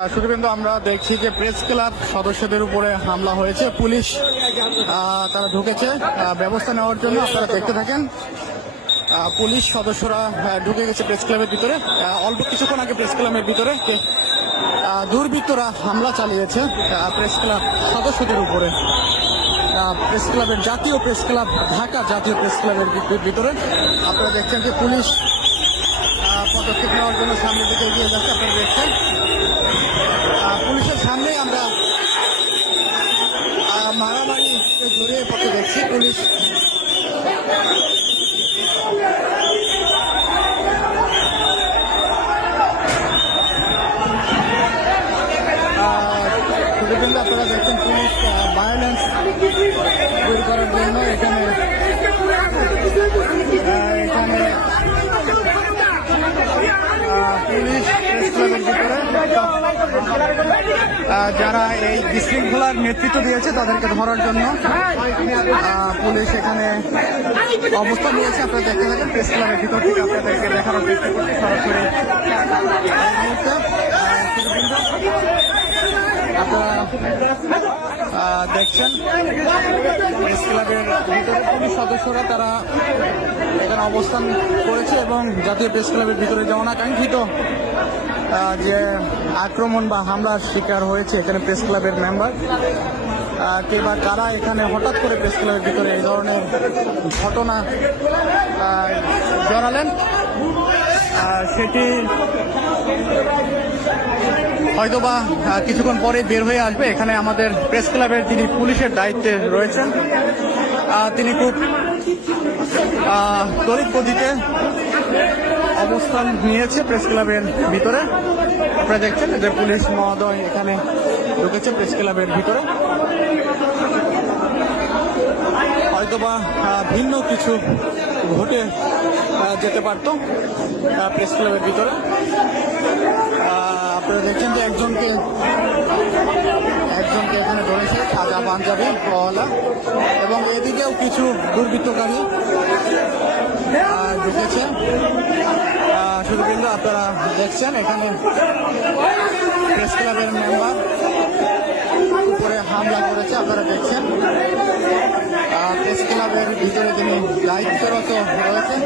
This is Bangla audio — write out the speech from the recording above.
শুধুমাত্র আমরা দেখছি যে প্রেস ক্লাব সদস্যদের উপরে হামলা হয়েছে। পুলিশ তারা ঢুকেছে ব্যবস্থা নেওয়ার জন্য। আপনারা দেখতে থাকেন, পুলিশ সদস্যরা ঢুকে গেছে প্রেস ক্লাবের ভিতরে। অল্প কিছুক্ষণ আগে প্রেস ক্লাবের ভিতরে দুর্বৃত্তরা হামলা চালিয়েছে প্রেস ক্লাব সদস্যদের উপরে। প্রেস ক্লাবের জাতীয় প্রেস ক্লাব, ঢাকা জাতীয় প্রেস ক্লাবের ভিতরে আপনারা দেখছেন যে পুলিশ পদক্ষেপ নেওয়ার জন্য সামনের দিকে এগিয়ে যাচ্ছে। আপনারা দেখছেন পুলিশের সামনেই আমরা মারামারি জড়িয়ে পড়তে দেখছি। পুলিশ আপনারা দেখছেন পুলিশ ভায়োলেন্স তৈরি করার জন্য এখানে পুলিশ প্রেস ক্লাবের ভিতরে যারা এই বিশৃঙ্খলার নেতৃত্ব দিয়েছে তাদেরকে ধরার জন্য পুলিশ এখানে অবস্থান নিয়েছে। আপনারা দেখতে থাকেন প্রেস ক্লাবের ভিতর থেকে আপনাদেরকে দেখানোর চেষ্টা করছি সরাসরি। আপনারা দেখছেন প্রেস ক্লাবের ভিতরে পুলিশ সদস্যরা তারা এখানে অবস্থান করেছে এবং জাতীয় প্রেস ক্লাবের ভিতরে যে অনাকাঙ্ক্ষিত যে আক্রমণ বা হামলার শিকার হয়েছে এখানে প্রেস ক্লাবের মেম্বার কে বা কারা এখানে হঠাৎ করে প্রেস ক্লাবের ভিতরে এই ধরনের ঘটনা জড়ালেন সেটি হয়তোবা কিছুক্ষণ পরে বের হয়ে আসবে। এখানে আমাদের প্রেস ক্লাবের যিনি পুলিশের দায়িত্বে রয়েছেন তিনি খুব তড়িৎ গতিতে অবস্থান নিয়েছে প্রেস ক্লাবের ভিতরে। আপনারা দেখছেন যে পুলিশ মহোদয় এখানে ঢুকেছে প্রেস ক্লাবের ভিতরে। হয়তোবা ভিন্ন কিছু ঘটে যেতে পারত প্রেস ক্লাবের ভিতরে। আপনারা দেখছেন যে একজনকে এখানে ধরেছে সাদা পাঞ্জাবি ওয়ালা এবং এদিকেও কিছু দুর্বৃত্তকারী ঢুকেছে। শুধু কিন্তু আপনারা দেখছেন এখানে প্রেস ক্লাবের মেম্বার উপরে হামলা করেছে। আপনারা দেখছেন প্রেস ক্লাবের ভিতরে যিনি দায়িত্বরত রয়েছেন